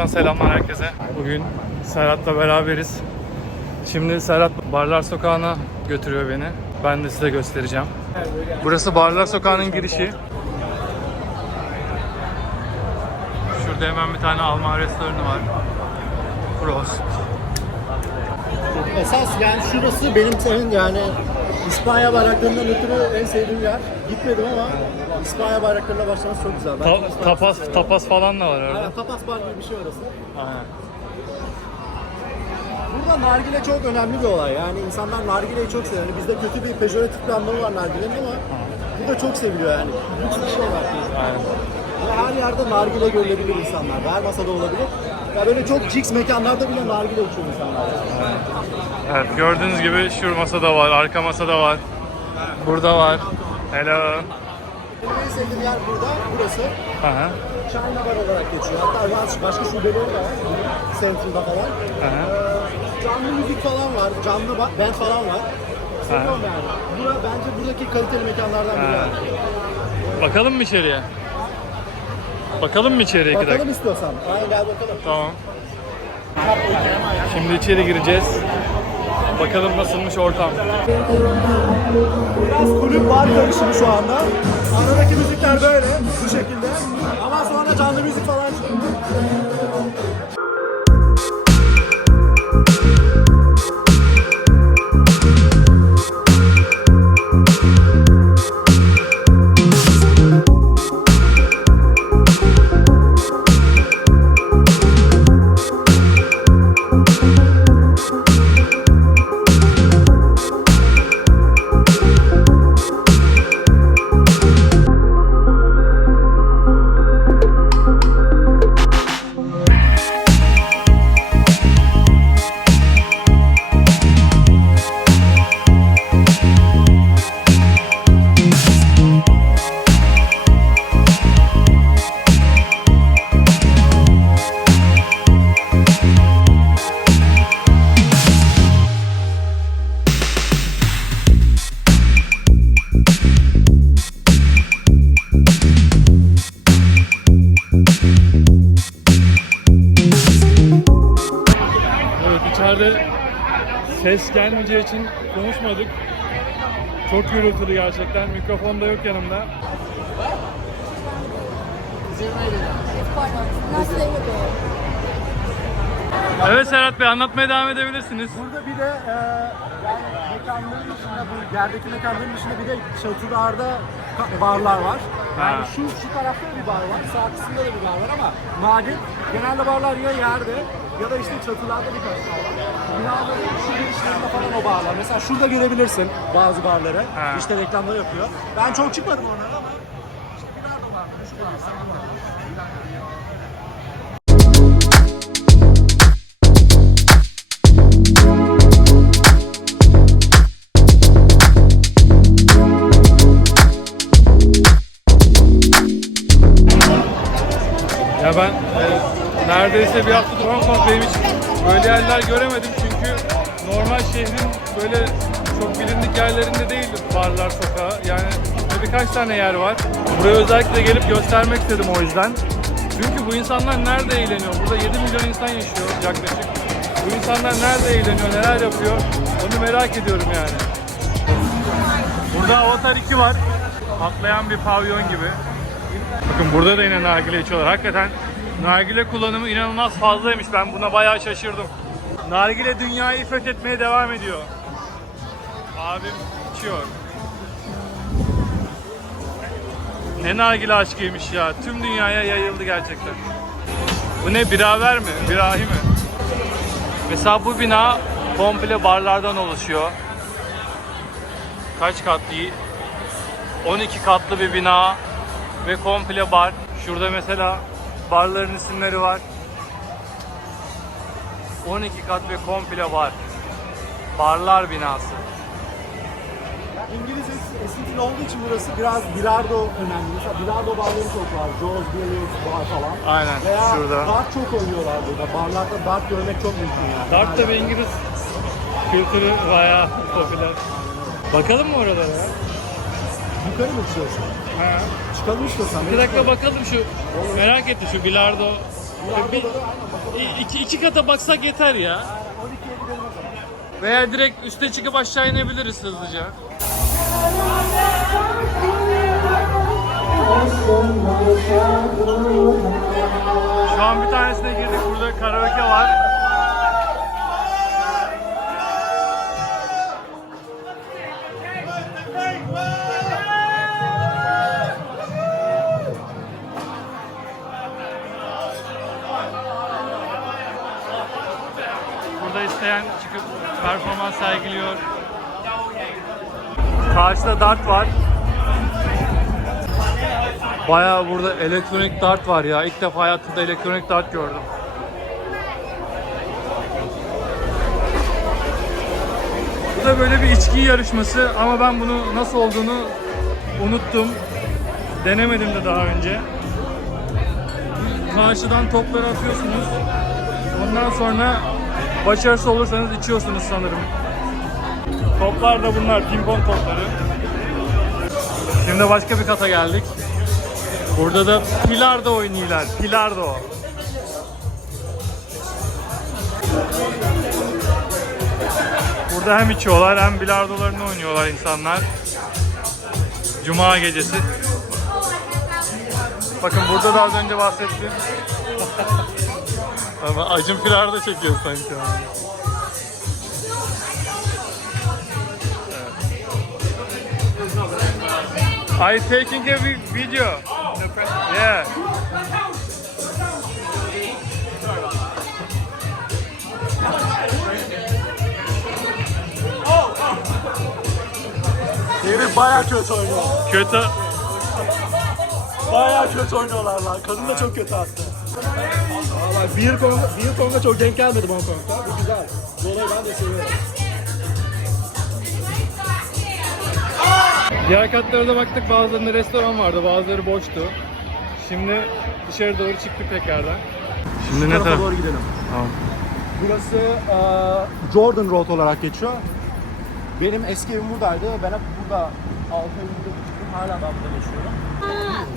Sokak'tan selamlar herkese. Bugün Serhat'la beraberiz. Şimdi Serhat Barlar Sokağı'na götürüyor beni. Ben de size göstereceğim. Burası Barlar Sokağı'nın girişi. Şurada hemen bir tane Alman restoranı var. Prost. Esas yani şurası benim senin yani İspanya bayraklarından ötürü en sevdiğim yer. Gitmedim ama İspanya bayraklarına başlaması çok güzel. Ben Ta- İspanya tapas seviyorum. tapas falan da var orada. Aynen, tapas bar gibi bir şey orası. Aynen. Burada nargile çok önemli bir olay. Yani insanlar nargileyi çok seviyor. Yani bizde kötü bir pejoratif bir anlamı var nargilenin ama burada çok seviliyor yani. Lüks bir şey değil. Aynen. Ve her yerde nargile görülebilir insanlar. Her masada olabilir. Ya böyle çok cix mekanlarda bile nargile içiyor insanlar. Yani. Evet gördüğünüz gibi şu masada var, arka masada var. Burada var. Hello. Benim en sevdiğim yer burada, burası. Aha. China Bar olarak geçiyor. Hatta bazı başka şubeleri de var. Central'da falan. Aha. Ee, canlı müzik falan var. Canlı ba- band falan var. Seviyorum yani. Bura, bence buradaki kaliteli mekanlardan biri. Ha. yani. Bakalım mı içeriye? Bakalım mı içeriye iki dakika? Bakalım istiyorsan. Aynen gel bakalım. Tamam. Şimdi içeri gireceğiz. Bakalım nasılmış ortam. Biraz kulüp bar karışımı şu anda. Aradaki müzikler böyle, bu şekilde. Ama sonra canlı müzik falan çıkıyor. Ses gelmeyeceği için konuşmadık. Çok gürültülü gerçekten. Mikrofon da yok yanımda. Evi Evet Serhat Bey anlatmaya devam edebilirsiniz. Burada bir de e, yani mekanların dışında, bu yerdeki mekanların dışında bir de çatılarda ka- barlar var. Yani Ha. şu, şu tarafta da bir bar var, sağ kısımda da bir bar var ama nadir. Genelde barlar ya yerde ya da işte çatılarda birkaç bar var. Binaların şu girişlerinde falan o barlar. Mesela şurada görebilirsin bazı barları. Ha. İşte reklamları yapıyor. Ben çok çıkmadım onlara neredeyse bir haftadır Hong Kong'dayım hiç böyle yerler göremedim çünkü normal şehrin böyle çok bilindik yerlerinde değil barlar sokağı. Yani birkaç tane yer var. Buraya özellikle gelip göstermek istedim o yüzden. Çünkü bu insanlar nerede eğleniyor? Burada 7 milyon insan yaşıyor yaklaşık. Bu insanlar nerede eğleniyor, neler yapıyor? Onu merak ediyorum yani. Burada Avatar 2 var. Patlayan bir pavyon gibi. Bakın burada da yine nargile içiyorlar. Hakikaten nargile kullanımı inanılmaz fazlaymış. Ben buna bayağı şaşırdım. Nargile dünyayı fethetmeye devam ediyor. Abim içiyor. Ne nargile aşkıymış ya. Tüm dünyaya yayıldı gerçekten. Bu ne biraver mi? Birahi mi? Mesela bu bina komple barlardan oluşuyor. Kaç katlı? 12 katlı bir bina ve komple bar. Şurada mesela barların isimleri var. 12 kat ve komple bar. Barlar binası. İngiliz es- esintili olduğu için burası biraz bilardo önemli. Mesela bilardo barları çok var. Jaws, Billiards bar falan. Aynen, Veya şurada. dart çok oynuyorlar burada. Barlarda dart görmek çok mümkün yani. Dart da bir İngiliz kültürü bayağı popüler. Bakalım mı oralara ya? Yukarı mı çıkıyorsun? Ha. Çıkalım istiyorsan. Bir dakika bakalım şu merak etti şu bilardo Bir, iki, iki kata baksak yeter ya. 12'ye gidelim o zaman. Veya direkt üste çıkıp aşağı inebiliriz hızlıca. Şu an bir tanesine girdik. Burada karaoke var. Burada isteyen çıkıp performans sergiliyor. Karşıda dart var. Bayağı burada elektronik dart var ya. İlk defa hayatımda elektronik dart gördüm. Bu da böyle bir içki yarışması ama ben bunu nasıl olduğunu unuttum. Denemedim de daha önce. Karşıdan topları atıyorsunuz. Ondan sonra başarısız olursanız içiyorsunuz sanırım. Toplar da bunlar, pimpon topları. Şimdi başka bir kata geldik. Burada da bilardo oynuyorlar. Bilardo. Burada hem içiyorlar hem bilardolarını oynuyorlar insanlar. Cuma gecesi. Bakın burada da az önce bahsettiğim. Ama Acun Firar da çekiyor sanki. abi. Evet. I taking a vi- video. Yeah. Herif bayağı kötü oynuyor. Kötü. Bayağı kötü oynuyorlar lan. Kadın da çok kötü aslında. Bir Kong, bir Kong'a çok denk gelmedim Hong Kong'da. Bu güzel. Bu olayı ben de seviyorum. Diğer katlara da baktık bazılarında restoran vardı bazıları boştu. Şimdi dışarı doğru çıktık tekrardan. Şimdi Bu tarafa doğru gidelim. Tamam. Burası eee, Jordan Road olarak geçiyor. Benim eski evim buradaydı. Ben hep burada 6 Eylül'de çıktım. Hala da burada yaşıyorum.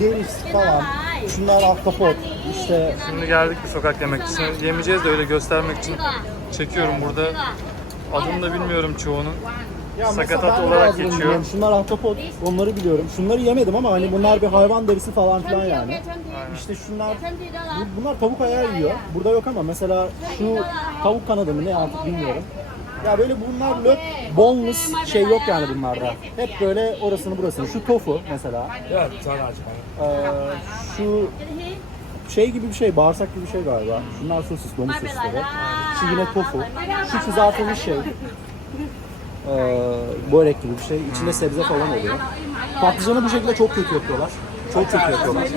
Deniz falan. Şunlar ahtapot. İşte Şimdi geldik bir sokak yemekçisine. Yemeyeceğiz de öyle göstermek için çekiyorum burada. Adını da bilmiyorum çoğunun. Ya mesela Sakatat ben olarak bazılarını geçiyor. biliyorum. Şunlar ahtapot. Onları biliyorum. Şunları yemedim ama hani bunlar bir hayvan derisi falan filan yani. İşte şunlar bu- bunlar tavuk ayağı yiyor. Burada yok ama mesela şu tavuk kanadı mı ne artık bilmiyorum. Ya böyle bunlar löp boneless şey yok yani bunlarda. Hep böyle orasını burasını. Şu tofu mesela. Evet, şu şey gibi bir şey, bağırsak gibi bir şey galiba. Şunlar sosis, domuz sosisleri. Şu yine tofu. Şu kızartılmış şey. Ee, börek gibi bir şey. İçinde sebze falan oluyor. Patlıcanı bu şekilde çok kötü yapıyorlar. Çok kötü yapıyorlar.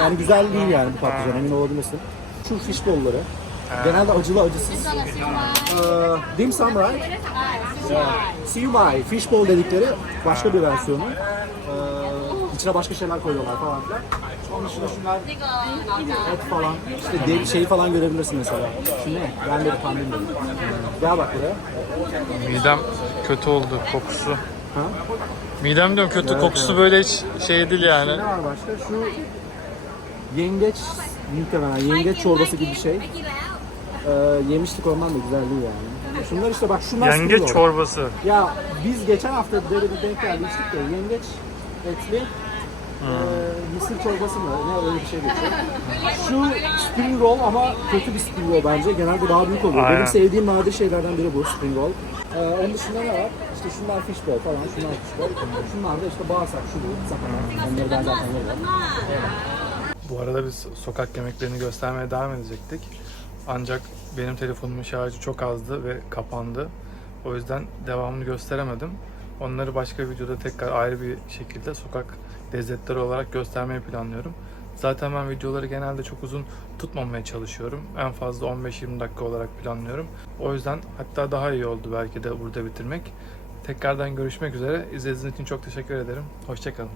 Yani güzel değil yani bu patlıcan emin olabilirsin. Şu fish ball'ları. Genelde acılı acısız. Ee, dim sum right? Siumai, fish ball dedikleri başka bir versiyonu. Ee, içine başka şeyler koyuyorlar falan filan. Onun dışında şunlar et falan, işte deri şeyi falan görebilirsin mesela. Ne? Ben de bir tahmin dedim. Gel bak buraya. Midem kötü oldu kokusu. Ha? Midem diyorum kötü kokusu böyle hiç şey değil yani. Ne var başka? Şu yengeç muhtemelen yengeç çorbası gibi bir şey. Ee, yemiştik ondan da güzel değil yani. Şunlar işte bak şunlar Yengeç çorbası. Ya biz geçen hafta böyle bir denk geldi içtik de yengeç etli e, mısır çorbası mı ne öyle bir şey geçiyor. Şu spring roll ama kötü bir spring roll bence. Genelde daha büyük oluyor. Aynen. Benim sevdiğim nadir şeylerden biri bu spring roll. Ee, onun dışında ne var? İşte şunlar fish ball falan, şunlar fish ball. Şunlar da işte bağırsak, şu bu, sakana. Onları ben zaten yerim. Bu arada biz sokak yemeklerini göstermeye devam edecektik. Ancak benim telefonumun şarjı çok azdı ve kapandı. O yüzden devamını gösteremedim. Onları başka videoda tekrar ayrı bir şekilde sokak lezzetleri olarak göstermeyi planlıyorum. Zaten ben videoları genelde çok uzun tutmamaya çalışıyorum. En fazla 15-20 dakika olarak planlıyorum. O yüzden hatta daha iyi oldu belki de burada bitirmek. Tekrardan görüşmek üzere. İzlediğiniz için çok teşekkür ederim. Hoşçakalın.